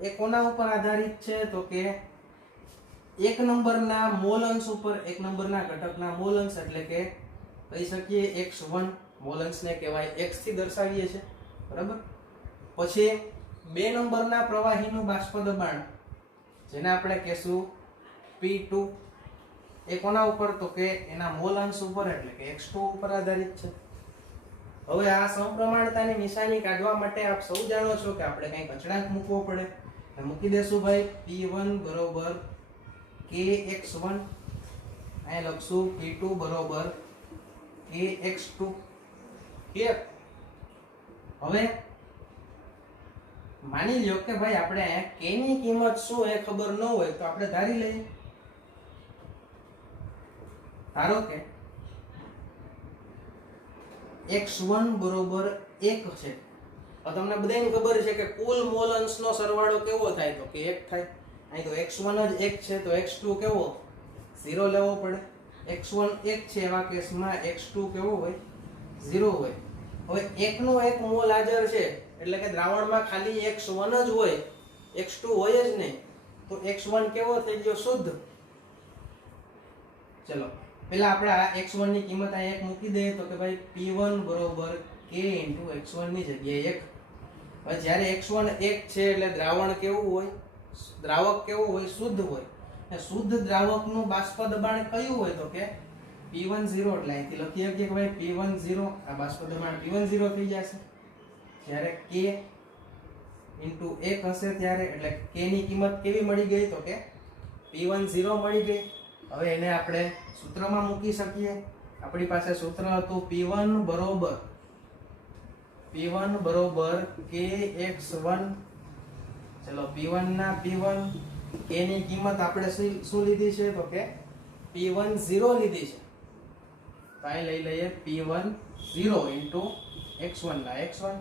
એ કોના ઉપર આધારિત છે તો કે એક નંબરના મોલ અંશ ઉપર એક નંબરના ઘટકના મોલ અંશ એટલે કે કહી શકીએ x1 મોલ અંશને કહેવાય x થી દર્શાવીએ છીએ, બરાબર. પછી 2 નંબરના પ્રવાહીનું બાષ્પ દબાણ જેને આપણે કહેશું P2 એ કોના ઉપર તો કે એના મોલ અંશ ઉપર એટલે કે x2 ઉપર આધારિત છે. હવે આ સમપ્રમાણતાની નિશાની કાઢવા માટે આપ સૌ જાણો છો કે આપણે કંઈક અચળાંક મૂકવો પડે. મૂકી દેશું ભાઈ P1 બરોબર kx1, અહીં લખશું P2 બરોબર kx2. ક્લિયર? હવે માની લ્યો કે ભાઈ આપણે k ની કિંમત શું એ ખબર ન હોય તો આપણે ધારી લઈએ. ધારો કે x1 બરોબર 1 છે. તમને બધાને ખબર છે કે કુલ મોલ અંશનો સરવાળો કેવો થાય તો કે 1 થાય. અહીં તો x1 જ 1 છે તો x2 કેવો 0 લેવો પડે. x1 1 છે એવા કેસમાં x2 કેવો હોય 0 હોય. હવે 1 નો 1 મોલ હાજર છે એટલે કે દ્રાવણમાં ખાલી x1 જ હોય, x2 હોય જ નહીં, તો x1 કેવો થઈ ગયો શુદ્ધ. ચલો પહેલા આપણે આ x1 ની કિંમત અહીં 1 મૂકી દઈએ તો કે ભાઈ P1 બરોબર k * x1 ની જગ્યાએ 1. હવે જ્યારે x1 1 છે એટલે દ્રાવણ કેવું હોય, દ્રાવક કેવું હોય શુદ્ધ હોય. અને શુદ્ધ દ્રાવકનું બાષ્પ દબાણ કયું હોય તો કે P10 એટલે અહીંથી લખી શકીએ કે ભાઈ P10 આ બાષ્પ દબાણ P10 થઈ જશે. જ્યારે k * 1 હશે ત્યારે એટલે k ની કિંમત કેવી મળી ગઈ તો કે P10 મળી ગઈ. હવે એને આપણે સૂત્રમાં મૂકી શકીએ. આપણી પાસે સૂત્ર હતું P1 બરોબર kx1. ચલો P1 ના P1 k ની કિંમત આપણે શું લીધી છે તો કે P10 લીધી છે. તો અહીં લઈ લઈએ P10 * x1 ના x1.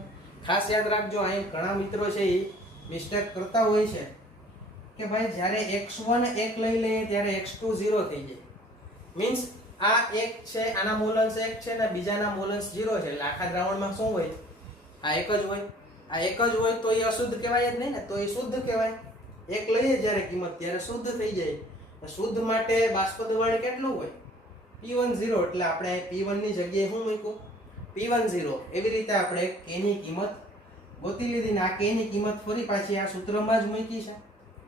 ખાસ યાદ રાખજો અહીં ઘણા મિત્રો છે એ મિસ્ટેક કરતા હોય છે કે ભાઈ જ્યારે x1 1 લઈ લઈએ ત્યારે x2 0 થઈ જાય. મીન્સ આ 1 છે આના મોલ અંશ 1 છે ને બીજાના મોલ અંશ 0 છે એટલે આખા દ્રાવણમાં શું હોય આ એક જ હોય. આ એક જ હોય તો એ અશુદ્ધ કહેવાય જ નહીં ને, તો એ શુદ્ધ કહેવાય. 1 લઈએ જ્યારે કિંમત ત્યારે શુદ્ધ થઈ જાય. શુદ્ધ માટે બાષ્પ દબાણ કેટલું હોય P10 એટલે આપણે P1 ની જગ્યાએ શું મૂક્યું P10. એવી રીતે આપણે k ની કિંમત ગોતી લીધી ને આ k ની કિંમત ફરી પાછી આ સૂત્રમાં જ મૂકી છે.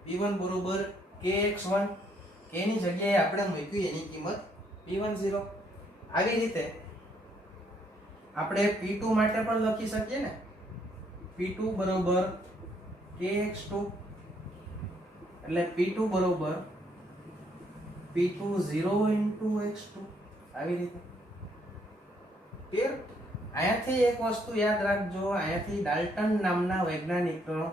P1 બરોબર kx1, k ની જગ્યાએ આપણે મૂક્યું એની કિંમત P10. આવી રીતે આપણે P2 માટે પણ લખી શકીએ ને. P2 બરોબર kx2 એટલે P2 બરોબર P20 * x2. આવી રીતે. ક્લિયર? અહીંયાથી એક વસ્તુ યાદ રાખજો, અહીંયાથી ડાલ્ટન નામના વૈજ્ઞાનિકનો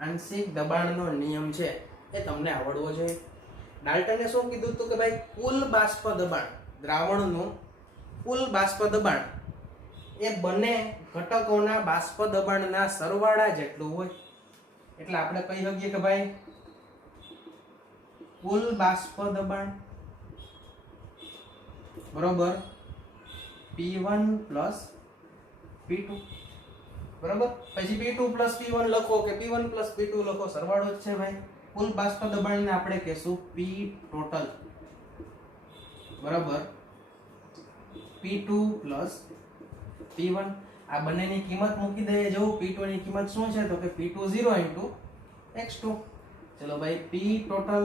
આંશિક દબાણનો નિયમ છે એ તમને આવડવો જોઈએ. ડાલ્ટને શું કીધું હતું કે ભાઈ કુલ બાષ્પ દબાણ, દ્રાવણનું કુલ બાષ્પ દબાણ એ બંને ઘટકોના બાષ્પ દબાણના સરવાળા જેટલું હોય. એટલે આપણે કહી શકીએ કે ભાઈ કુલ બાષ્પ દબાણ બરોબર P1 + P2 બરોબર. પછી P2 + P1 લખો કે P1 + P2 લખો, સરવાળો જ છે ભાઈ. કુલ બાષ્પ દબાણને આપણે કહેશું P total બરાબર P2 + P1. આ બંનેની કિંમત મૂકી દઈએ. જો P2 ની કિંમત શું છે તો કે P20 * x2. ચલો ભાઈ P total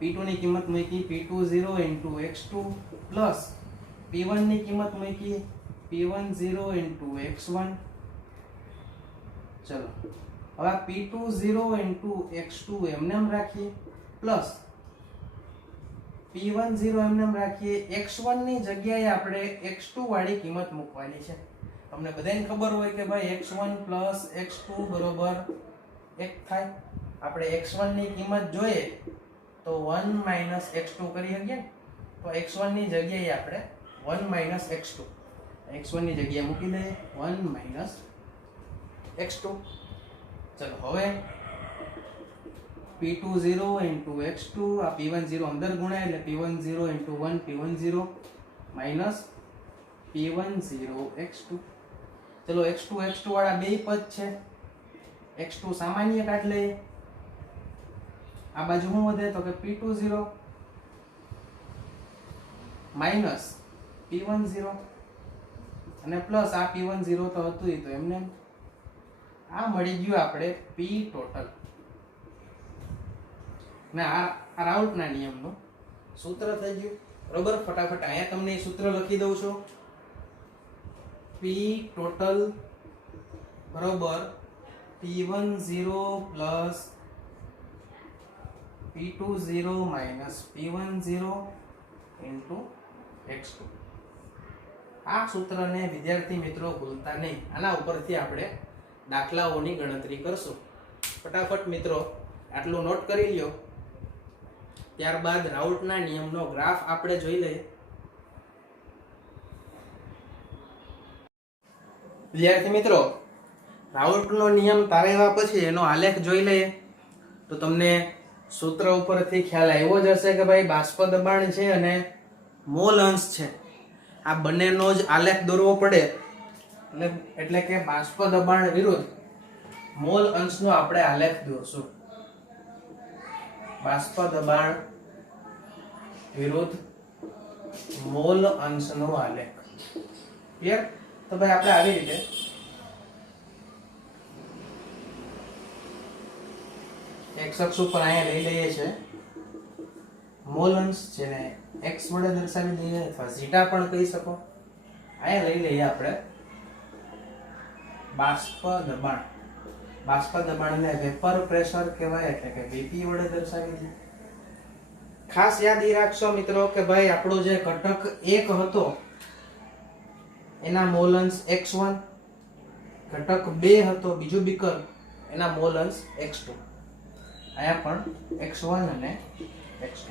P2 ની કિંમત મૂકી P20 * x2 પ્લસ P1 ની કિંમત મૂકી P10 * x1. ચલો હવે P20 * x2 એમને એમ રાખીએ પ્લસ P10 એમને એમ રાખીએ. x1 ની જગ્યાએ આપણે x2 વાળી કિંમત મૂકવાની છે. તમને બધાને ખબર હોય કે ભાઈ x1 + x2 બરોબર 1 થાય. આપણે x1 ની કિંમત જોઈએ તો 1 - x2 કરી શકીએ. તો x1 ની જગ્યાએ આપણે 1 - x2 x1 ની જગ્યાએ મૂકી દઈએ 1 - x2. ચલો હવે P20 * x2 આ P10 અંદર ગુણાય એટલે P10 * 1 P10 - P10 x2. ચલો x2 વાળા બે પદ છે, x2 સામાન્ય કાઢ લઈએ આ બાજુ શું વધે તો કે P20 માઈનસ P10 અને પ્લસ આ P10 તો હતું ઈ તો એમને આ મળી ગયું આપણે P ટોટલ ને આ રાઉટના નિયમનું સૂત્ર થઈ ગયું બરોબર. ફટાફટ અહીંયા તમને એ સૂત્ર લખી દઉં છું. P ટોટલ બરોબર P10 plus P20 minus P10 into x2. આ સૂત્રને વિદ્યાર્થી મિત્રો ભૂલતા નહીં. આના ઉપરથી આપણે દાખલાઓની ગણતરી કરશું. ફટાફટ મિત્રો આટલું નોટ કરી લ્યો. ત્યારબાદ રાઉટના નિયમનો ગ્રાફ આપણે જોઈ લઈએ. વિદ્યાર્થી મિત્રો રાઉટનો નિયમ તારવ્યા પછી એનો આલેખ જોઈ લઈએ તો તમને સૂત્ર ઉપરથી ખ્યાલ આવ્યો જ હશે કે ભાઈ બાષ્પ દબાણ છે અને મોલ અંશ છે. આ બંનેનો જ આલેખ દોરવો પડે એટલે કે બાષ્પ દબાણ વિરુદ્ધ મોલ અંશનો આપણે આલેખ દોરશું. બાષ્પ દબાણ વિરુદ્ધ મોલ અંશનો આલેખ. ક્લિયર? તો ભાઈ આપણે આવી રીતે x અક્ષ ઉપર અહીંયા લઈ લઈએ છે મોલ અંશ, જેને x વડે દર્શાવી દઈએ અથવા zeta પણ કહી શકો. અહીંયા લઈ લઈએ આપણે બાષ્પ દબાણ. બાષ્પ દબાણને વેપર પ્રેશર કહેવાય એટલે કે Vp વડે દર્શાવી દઈએ. ખાસ યાદ રાખશો મિત્રો કે ભાઈ આપણો જે ઘટક 1 હતો એના મોલ અંશ x1, ઘટક 2 હતો બીજું બીકર એના મોલ અંશ x2. અહીંયા પણ x1 અને x2.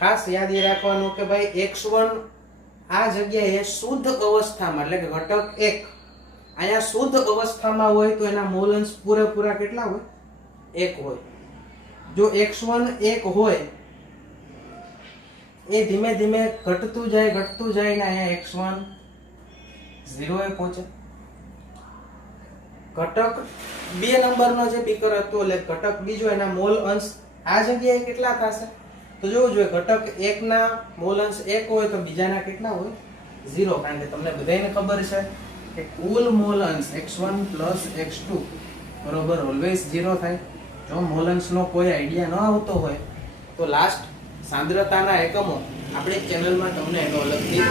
ખાસ યાદ રાખવાનું કે ભાઈ x1 આ જગ્યાએ શુદ્ધ અવસ્થામાં એટલે કે ઘટક 1 અહીંયા શુદ્ધ અવસ્થામાં હોય તો એના મોલ અંશ પૂરેપૂરા કેટલા હોય? 1 હોય. જો x1 1 હોય એ ધીમે ધીમે ઘટતું જાય ને અહીંયા x1 0 એ પહોંચે. ઘટક 2 નંબરનો જે બીકર હતો એટલે ઘટક બીજો એના મોલ અંશ આ જગ્યાએ કેટલા થશે? તો જોવું જોઈએ ઘટક 1 ના મોલ અંશ 1 હોય તો બીજાના કેટલા હોય? 0. કારણ કે તમને બધાને ખબર છે કે કુલ મોલ અંશ x1 x2 બરોબર ઓલવેઝ 0 થાય. જો મોલ અંશનો કોઈ આઈડિયા ન આવતો હોય તો લાસ્ટ સાંદ્રતાના એકમો આપણી ચેનલમાં તમને એનો અલગથી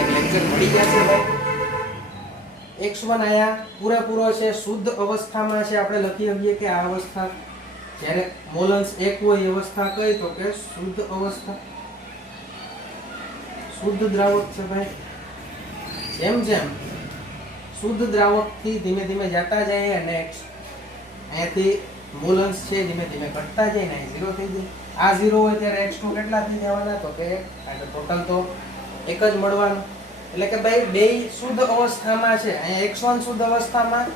એક લેક્ચર મળી જશે ભાઈ. x1 આયા પૂરેપૂરો છે, શુદ્ધ અવસ્થામાં છે. આપણે લખી શકીએ કે આ અવસ્થા જ્યારે મોલ અંશ 1 હોય એ અવસ્થા કઈ તો કે શુદ્ધ અવસ્થા, શુદ્ધ દ્રાવક છે ભાઈ. જેમ જેમ શુદ્ધ દ્રાવકથી ધીમે ધીમે જતા જાય અને અહીંયાથી મોલ અંશ છે ધીમે ધીમે ઘટતા જાય ને 0 થઈ જાય. આ 0 હોય ત્યારે x2 કેટલા થઈ જવાના તો કે ટોટલ તો 1 જ મળવાનું. એટલે કે ભાઈ બે શુદ્ધ અવસ્થામાં છે. અહીંયા x1 શુદ્ધ અવસ્થામાં,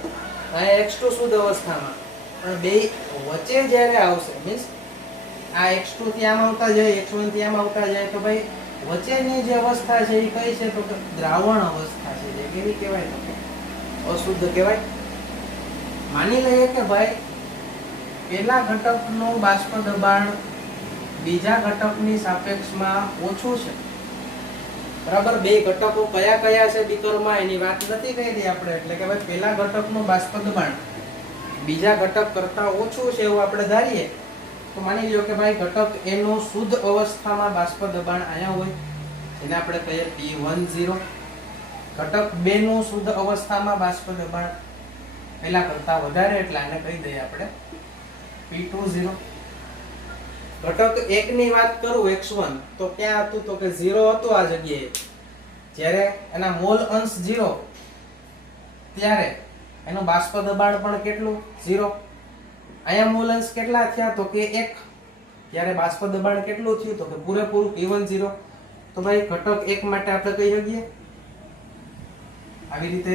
અહીંયા x2 શુદ્ધ અવસ્થામાં, પણ બે વચ્ચે જ્યારે આવશે મીન્સ આ x2 થી આમ આવતા જાય, x1 થી આમ આવતા જાય તો ભાઈ વચ્ચેની જે અવસ્થા છે એ કઈ છે તો કે દ્રાવણ અવસ્થા છે. જે કેવી કહેવાય તો કે અશુદ્ધ કહેવાય. માની લઈએ કે ભાઈ પહેલા ઘટકનું બાષ્પ દબાણ બીજા ઘટકની સાપેક્ષમાં ઓછું છે. બરાબર? બે ઘટકો કયા કયા છે બીકરમાં એની વાત નથી કરી આપણે. એટલે કે ભાઈ પહેલા ઘટકનું બાષ્પ દબાણ બીજા ઘટક કરતા ઓછું છે એવું આપણે ધારીએ તો માની લો કે ભાઈ ઘટક A નું શુદ્ધ અવસ્થામાં બાષ્પ દબાણ અહીંયા હોય એને આપણે કહીએ P10. ઘટક 2 નું શુદ્ધ અવસ્થામાં બાષ્પ દબાણ પહેલા કરતા વધારે એટલે આને કહી દઈએ આપણે P20. ઘટક 1 ની વાત કરું x1 તો ક્યાં હતું તો કે 0 હતું આ જગ્યાએ. જ્યારે એના મોલ અંશ 0 ત્યારે એનું બાષ્પ દબાણ પણ કેટલું? 0. અહીંયા મોલ અંશ કેટલા થયા તો કે 1. ત્યારે બાષ્પ દબાણ કેટલું થયું તો કે પૂરેપૂરું P10. તો ભાઈ ઘટક 1 માટે આપણે કહી શકીએ આવી રીતે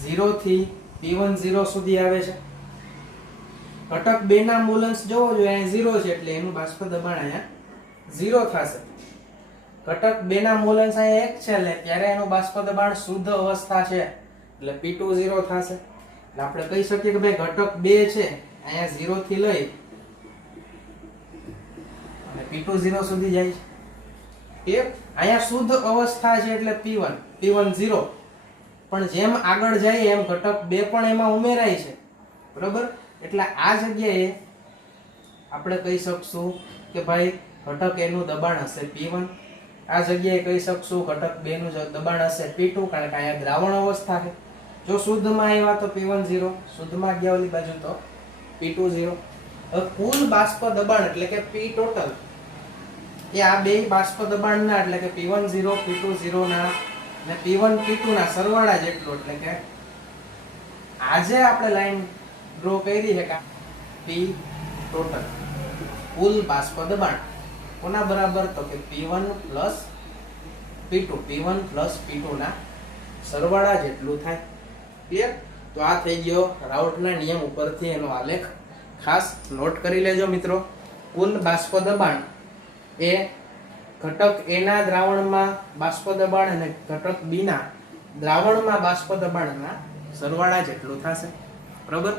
0 થી P10 સુધી આવે છે. ઘટક 2 ના મોલ અંશ જોવો જોઈએ અહીંયા 0 છે એટલે એનું બાષ્પ દબાણ અહીંયા 0 થશે. ઘટક 2 ના મોલ અંશ અહીંયા 1 છે એટલે ત્યારે એનું બાષ્પ દબાણ શુદ્ધ અવસ્થા છે એટલે P20 થશે. એટલે આપણે કહી શકીએ કે ભાઈ ઘટક 2 છે અહીંયા 0 થી લઈ P20 સુધી જાય છે. અહીંયા શુદ્ધ અવસ્થા છે એટલે P10, પણ જેમ આગળ જાય એમ ઘટક 2 પણ એમાં ઉમેરાય છે, બરોબર. એટલે આ જગ્યાએ આપણે કહી શકશું કે ભાઈ ઘટક A નું દબાણ હશે P1, આ જગ્યાએ કહી શકશું ઘટક 2 નું દબાણ હશે P2, કારણ કે અહીંયા દ્રાવણ અવસ્થા છે. જો શુદ્ધમાં આવ્યા તો P10, શુદ્ધમાં ગયા ઓલી બાજુ તો P20. હવે કુલ બાષ્પ દબાણ એટલે કે P ટોટલ એ આ બે બાષ્પ દબાણના એટલે કે P10, P20 ના અને P1, P2 ના સરવાળા જેટલું, એટલે કે આજે આપણે લાઈન ડ્રો કરી છે કે P ટોટલ કુલ બાષ્પ દબાણ કોના બરાબર, તો કે P1 plus P2 ના સરવાળા જેટલું થાય. ક્લિયર? તો આ થઈ ગયો રાઉટના નિયમ ઉપરથી એનો આલેખ. ખાસ નોટ કરી લેજો મિત્રો. કુલ બાષ્પ દબાણ એ ઘટક A ના દ્રાવણમાં બાષ્પ દબાણ અને ઘટક B ના દ્રાવણમાં બાષ્પ દબાણના સરવાળા જેટલું થશે, બરાબર.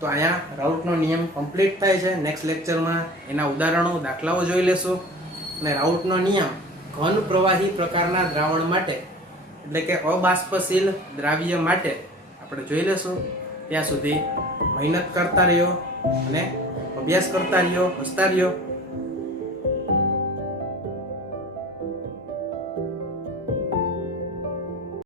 તો અહીંયા રાઉટનો નિયમ કમ્પ્લીટ થાય છે. નેક્સ્ટ લેક્ચરમાં એના ઉદાહરણો, દાખલાઓ જોઈ લેશું. અને રાઉટનો નિયમ ઘન પ્રવાહી પ્રકારના દ્રાવણ માટે એટલે કે અબાષ્પશીલ દ્રાવ્ય માટે આપણે જોઈ લેશું. ત્યાં સુધી મહેનત કરતા રહ્યો અને અભ્યાસ કરતા રહ્યો, હસતા રહ્યો.